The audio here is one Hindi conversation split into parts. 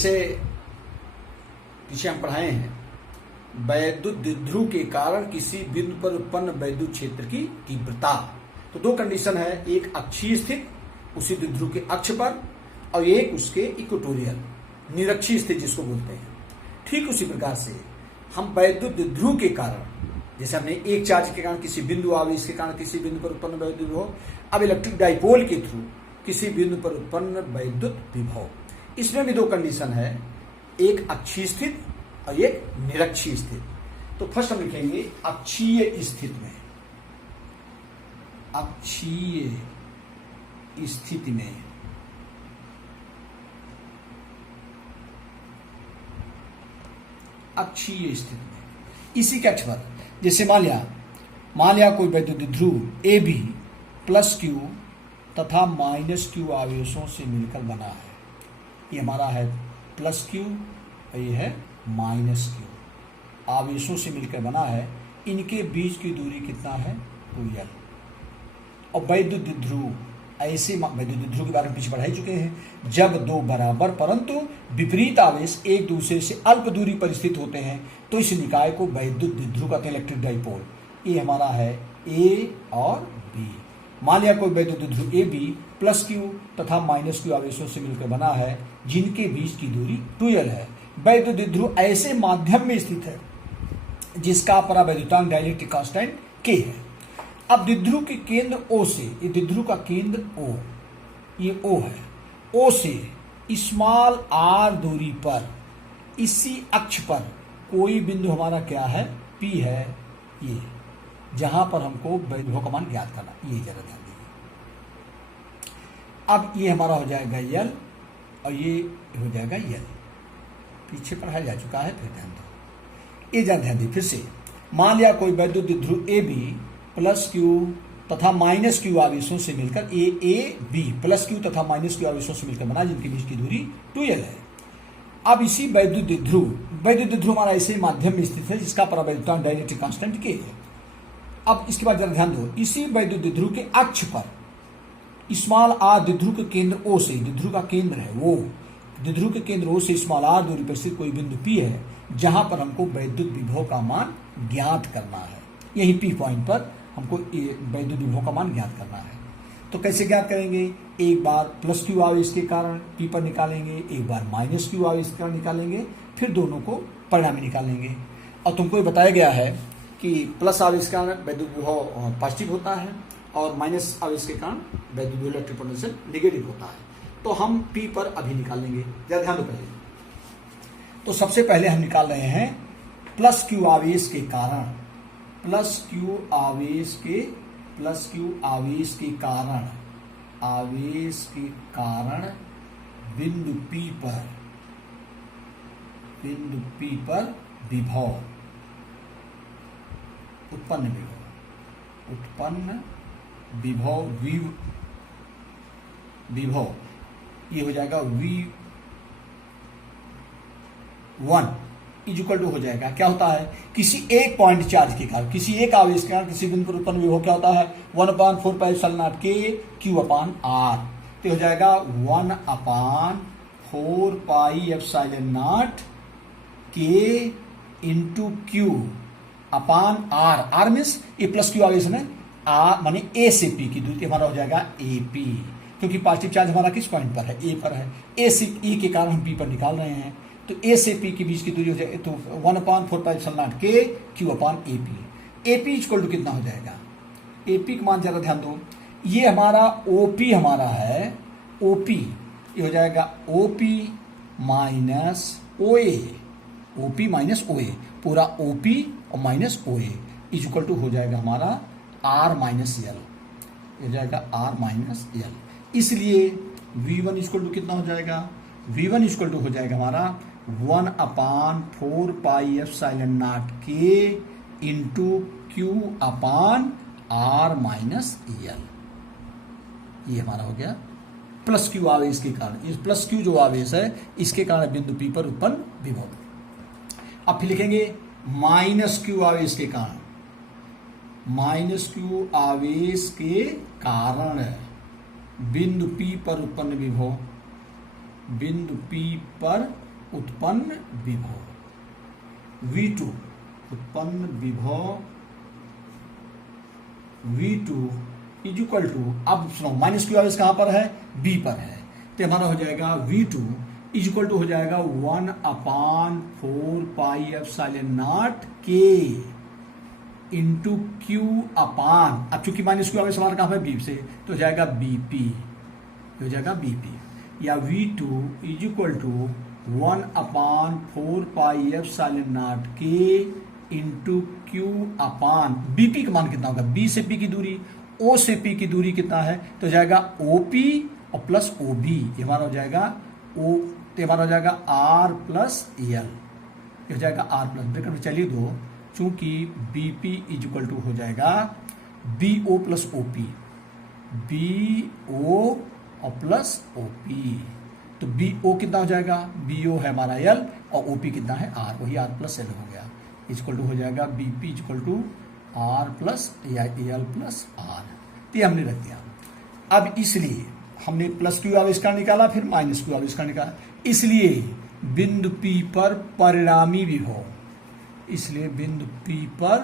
जैसे पीछे हम पढ़ाए हैं, वैद्युत द्विध्रुव के कारण किसी बिंदु पर उत्पन्न वैद्युत क्षेत्र की तीव्रता। तो दो कंडीशन है, एक अक्षीय स्थित उसी द्विध्रुव के अक्ष पर, और एक उसके इक्वेटोरियल निरक्षीय स्थित जिसको बोलते हैं। ठीक उसी प्रकार से हम वैद्युत द्विध्रुव के कारण, जैसे हमने एक चार्ज के कारण किसी बिंदु आवेश के कारण किसी बिंदु पर उत्पन्न वैद्युत विभव, अब इलेक्ट्रिक डाइपोल के थ्रू किसी बिंदु पर उत्पन्न वैद्युत विभव, इसमें भी दो कंडीशन है, एक अक्षीय स्थित और एक निरक्षीय स्थित। तो फर्स्ट हम लिखेंगे अक्षीय स्थिति में, अक्षीय स्थिति में अक्षीय स्थिति में इसी के अक्ष पर, जैसे मान लिया कोई वैद्युत ध्रुव ए बी प्लस क्यू तथा माइनस क्यू आवेशों से मिलकर बना है। ये हमारा है प्लस क्यू और ये है माइनस क्यू, आवेशों से मिलकर बना है। इनके बीच की दूरी कितना है, 2l। और वैद्युत ध्रुव, ऐसे वैद्युत ध्रुव के बारे में पीछे पढ़ाई चुके हैं, जब दो बराबर परंतु विपरीत आवेश एक दूसरे से अल्प दूरी पर स्थित होते हैं तो इस निकाय को वैद्युत ध्रुव कहते हैं, इलेक्ट्रिक डाइपोल। ये हमारा है ए और बी। मान लिया कोई वैद्युत ध्रुव ए बी प्लस क्यू तथा माइनस क्यू आवेशों से मिलकर बना है, जिनके बीच की दूरी 2l है। वैद्युत ध्रुव ऐसे माध्यम में स्थित है जिसका परावैद्युतांक डाइलेक्ट्रिक कांस्टेंट k है। अब द्विध्रुव के केंद्र O से, ये द्विध्रुव का केंद्र O, ये O है, O से स्मॉल r दूरी पर इसी अक्ष पर कोई बिंदु हमारा क्या है, P है, ये जहां पर हमको विभव का मान ज्ञात करना, ये जरा ध्यान दीजिए। अब ये हमारा हो जाएगा L और ये हो जाएगा L, पीछे पढ़ाया जा चुका है, फिर ध्यान दो, ये जरा ध्यान दी फिर से। मान लिया कोई वैद्युत ध्रुव ए बी प्लस क्यू तथा माइनस क्यू आवेशों से मिलकर ए बी प्लस क्यू तथा माइनस क्यू आवेशों से मिलकर बना, जिनके बीच की दूरी 2l है। अब इसी वैद्युत ध्रुव हमारा ऐसे माध्यम में स्थित है जिसका परावैद्युतांक डाइलेक्ट्रिक कांस्टेंट k है। अब इसके बाद जरा ध्यान दो, इसी वैद्युत ध्रुव के अक्ष पर स्मॉल r द्विध्रुव के केंद्र O से, द्विध्रुव का केंद्र है वो, द्विध्रुव के केंद्र O से स्मॉल r दूरी पर स्थित कोई बिंदु P है, जहां पर हमको वैद्युत विभव का मान ज्ञात करना है। यही P पॉइंट पर हमको वैद्युत विभव का मान ज्ञात करना है। तो कैसे ज्ञात करेंगे, एक बार प्लस क्यू आवेश के कारण P पर निकालेंगे, एक बार माइनस क्यू आवेश के कारण निकालेंगे, फिर दोनों को परिणामी निकालेंगे। और तुमको ये बताया गया है कि प्लस आवेश के कारण वैद्युत विभव पॉजिटिव होता है और माइनस आवेश के कारण वैद्युत विभव इलेक्ट्रिक पोटेंशियल नेगेटिव होता है। तो हम P पर अभी निकालेंगे, जरा ध्यान दो पहले। तो सबसे पहले हम निकाल रहे हैं प्लस क्यू आवेश के कारण, प्लस क्यू आवेश के कारण बिंदु P पर विभव, उत्पन्न विभव ये हो जाएगा V1 इक्वल टू हो जाएगा, क्या होता है, किसी एक पॉइंट चार्ज के कारण, किसी एक आवेश के कारण किसी बिंदु पर उत्पन्न विभव क्या होता है, 1/4πε0 Q अपान R। तो हो जाएगा 1/4πε0 K इंटू Q अपान R। R मीन्स ये प्लस क्यू आवेश में R माने A से P की दूरी, हमारा हो जाएगा AP, क्योंकि पॉजिटिव चार्ज हमारा किस पॉइंट पर है, A पर है। A से E के कारण हम P पर निकाल रहे हैं, तो A से P के बीच की दूरी हो जाएगी, तो 1/4πε0 K Q upon AP। AP equal to कितना हो जाएगा, AP का मान जरा ध्यान दो, ये हमारा OP हमारा है, OP ये हो जाएगा OP minus OA, OP minus OA, पूरा OP और माइनस OA इक्वल टू हो जाएगा हमारा R माइनस L, हो जाएगा R माइनस L। इसलिए V1 इक्वल टू कितना हो जाएगा, V1 इक्वल टू हो जाएगा हमारा 1/4πε0 K इंटू Q अपान R माइनस L। ये हमारा हो गया प्लस क्यू आवेश के कारण, इस प्लस क्यू जो आवेश है इसके कारण बिंदु P पर उत्पन्न विभव। अब फिर लिखेंगे माइनस क्यू आवेश के कारण, माइनस क्यू आवेश के कारण बिंदु P पर उत्पन्न विभव, बिंदु P पर उत्पन्न विभव V2 उत्पन्न विभव V2 इज इक्वल टू, अब सुनो माइनस क्यू आवेश कहां पर है, B पर है, तो हमारा हो जाएगा V2 इज इक्वल टू हो जाएगा 1/4 pi epsilon naught K into Q upon, अब चूंकि माइनस क्यू आवेश हमारा कहां है, B से, तो हो जाएगा BP, हो जाएगा BP, या V2 is equal to 1/4 pi epsilon naught K into Q upon, BP का मान कितना होगा, B से P की दूरी, O से P की दूरी कितना है, तो हो जाएगा OP और प्लस OB, ये हमारा हो जाएगा O, तो हमारा हो जाएगा R प्लस L, ये हो जाएगा R प्लस, ब्रैकेट में चलिए दो, चूंकि BP इज इक्वल टू हो जाएगा BO प्लस OP, BO और प्लस OP, तो BO कितना हो जाएगा, BO है हमारा L और OP कितना है R, वही R प्लस L हो गया, इक्वल टू हो जाएगा BP equal to R plus या L प्लस R, ये हमने रख दिया। अब इसलिए हमने प्लस क्यू आविष्कार निकाला, फिर माइनस क्यू आविष्कार निकाला, इसलिए बिंदु P पर परिणामी विभव, इसलिए बिंदु P पर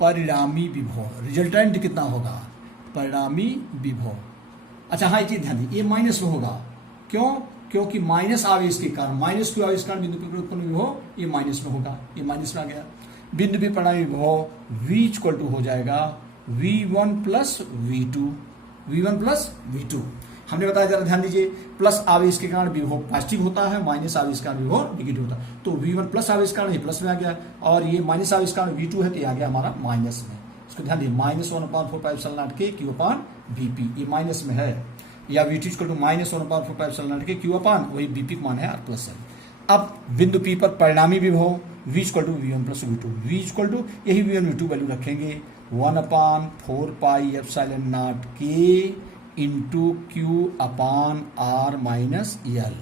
परिणामी विभव रिजल्टेंट कितना होगा, परिणामी विभव। अच्छा हाँ, ये चीज ध्यान दी, ये माइनस में होगा, क्यों, क्योंकि माइनस आवेश के कारण, माइनस क्यू आवेश कारण बिंदु P पर उत्पन्न विभव ये माइनस में होगा, ये माइनस में आ गया। बिंदु P परिणामी विभव V इक्वल टू हो जाएगा V1 plus V2, V1 plus V2, हमने बताया, जरा ध्यान दीजिए, प्लस आवेश के कारण विभव पॉजिटिव होता है, माइनस आवेश के कारण विभव नेगेटिव होता है, तो V1 प्लस आवेश के कारण ये प्लस में आ गया, और ये माइनस आवेश के कारण V2 है तो ये आ गया हमारा माइनस में, इसको ध्यान दीजिए, -1/4 pi epsilon naught K Q upon BP, ये माइनस में है, या V2 equal to -1/4 pi epsilon naught K Q upon, वही BP का मान है R प्लस L। अब बिंदु P पर परिणामी विभव V equal to V1 plus V2, V equal to यही V1 V2 वैल्यू रखेंगे 1/4 pi epsilon naught K into Q upon R minus L,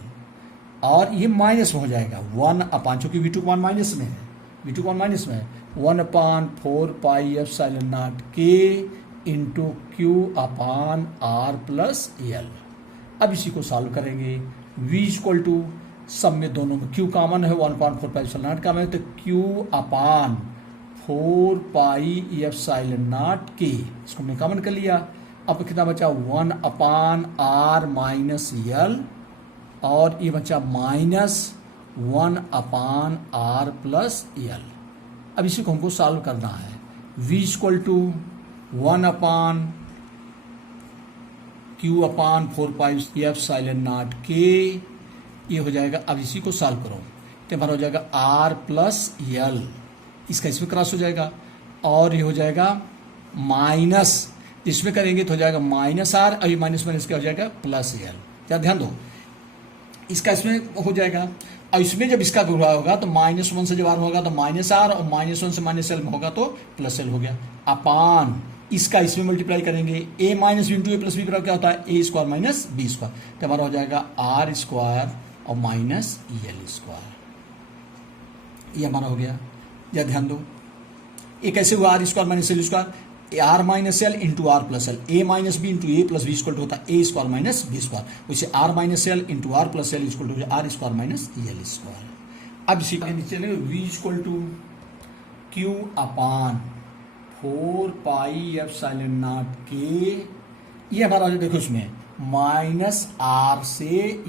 और ये माइनस में हो जाएगा 1/, चूंकि V2 का मान माइनस में है, V2 का मान माइनस में है, 1/4 pi epsilon naught K into Q upon R plus L। अब इसी को सॉल्व करेंगे, V इक्वल टू सब में दोनों में Q कॉमन है, 1/4 पाई एप्सिलॉन नॉट का है, तो Q upon 4 pi epsilon naught K, इसको हमने कॉमन कर लिया, अब कितना बचा 1/R माइनस L, और ये बचा -1/R प्लस L। अब इसी को हमको सॉल्व करना है, V equal to 1/Q/4 pi epsilon naught K, ये हो जाएगा। अब इसी को सॉल्व करो तो हमारा हो जाएगा R प्लस L, इसका इसमें क्रॉस हो जाएगा, और ये हो जाएगा माइनस, इसमें करेंगे तो हो जाएगा -R, अभी माइनस माइनस क्या हो जाएगा प्लस L, क्या ध्यान दो, इसका इसमें हो जाएगा, और इसमें जब इसका गुणा होगा तो -1 से जब R होगा तो -R, और -1 से -L में होगा तो प्लस L हो गया, अपान इसका इसमें मल्टीप्लाई करेंगे, a minus B into A plus B बराबर क्या होता है, A square minus B square, तो हमारा हो जाएगा R स्क्वायर और माइनस L स्क्वायर, ये हमारा हो गया। या ध्यान दो, ये कैसे हुआ, R square minus L square, R minus L into R plus L, A minus B into A plus B equal to होता है A square minus B square, वैसे R minus L into R plus L equal to R square minus L square. अब इसी के नीचे चलेंगे, V equal to Q upon 4 pi epsilon naught K, ये हमारा जो देखो इसमें -R से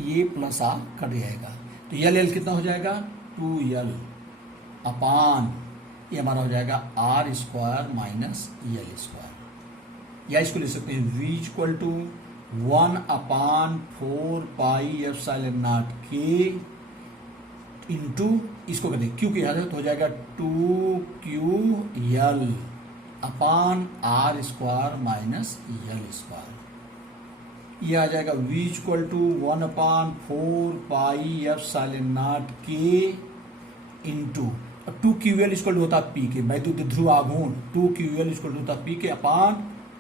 ये प्लस R कट जाएगा, तो L कितना हो जाएगा 2L अपान, ये हमारा हो जाएगा R square minus L square, या इसको ले सकते हैं V equal to 1/4 pi epsilon naught K into, इसको कहते हैं Q की हालत तो हो जाएगा 2QL upon R square minus L square, ये आ जाएगा V equal to 1/4 pi epsilon naught K into 2QL equal to होता है P के, वैद्युत ध्रुव आघूर्ण 2QL इक्वल टू होता है P के अपान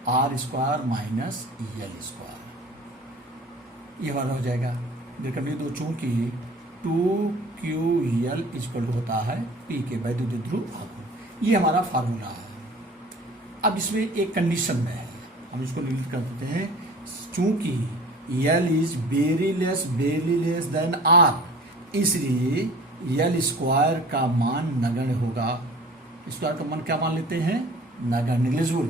R square minus L square, ये हमारा हो जाएगा। देखो दो, चूंकि 2QL इक्वल टू होता है P के, वैद्युत ध्रुव आघूर्ण, ये हमारा फार्मूला है। अब इसमें एक कंडीशन में है, हम इसको लिख कर देते हैं, चूंकि L is very less than R, इसलिए यल स्क्वायर का मान नगण्य होगा। स्क्वायर का मान क्या मान लेते हैं? नगण्य, निग्लिजिबल,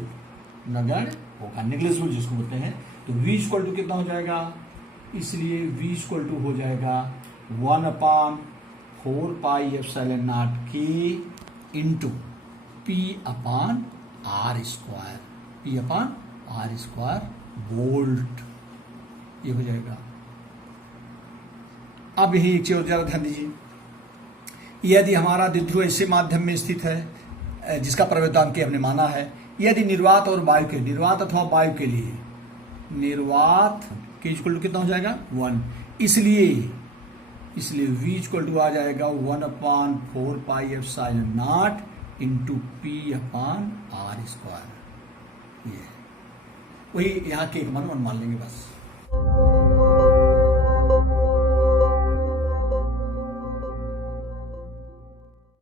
नगण्य होगा, निग्लिजिबल जिसको बोलते हैं। तो v इक्वल टू कितना हो जाएगा? इसलिए v इक्वल टू हो जाएगा 1/4πε0 k into p/r², p/r² volt, ये हो जाएगा। अब यही एक चीज जरा ध्यान दीजिए, यदि हमारा द्विध्रुव ऐसे माध्यम में स्थित है जिसका प्रवेदांक के हमने माना है, यदि निर्वात और वायु के, निर्वात अथवा वायु के लिए निर्वात के इक्वल टू कितना हो जाएगा? 1, इसलिए v इक्वल टू आ जाएगा 1/4πε0 इंटू p/r²। ये वही यहाँ के एक मान लेंगे बस।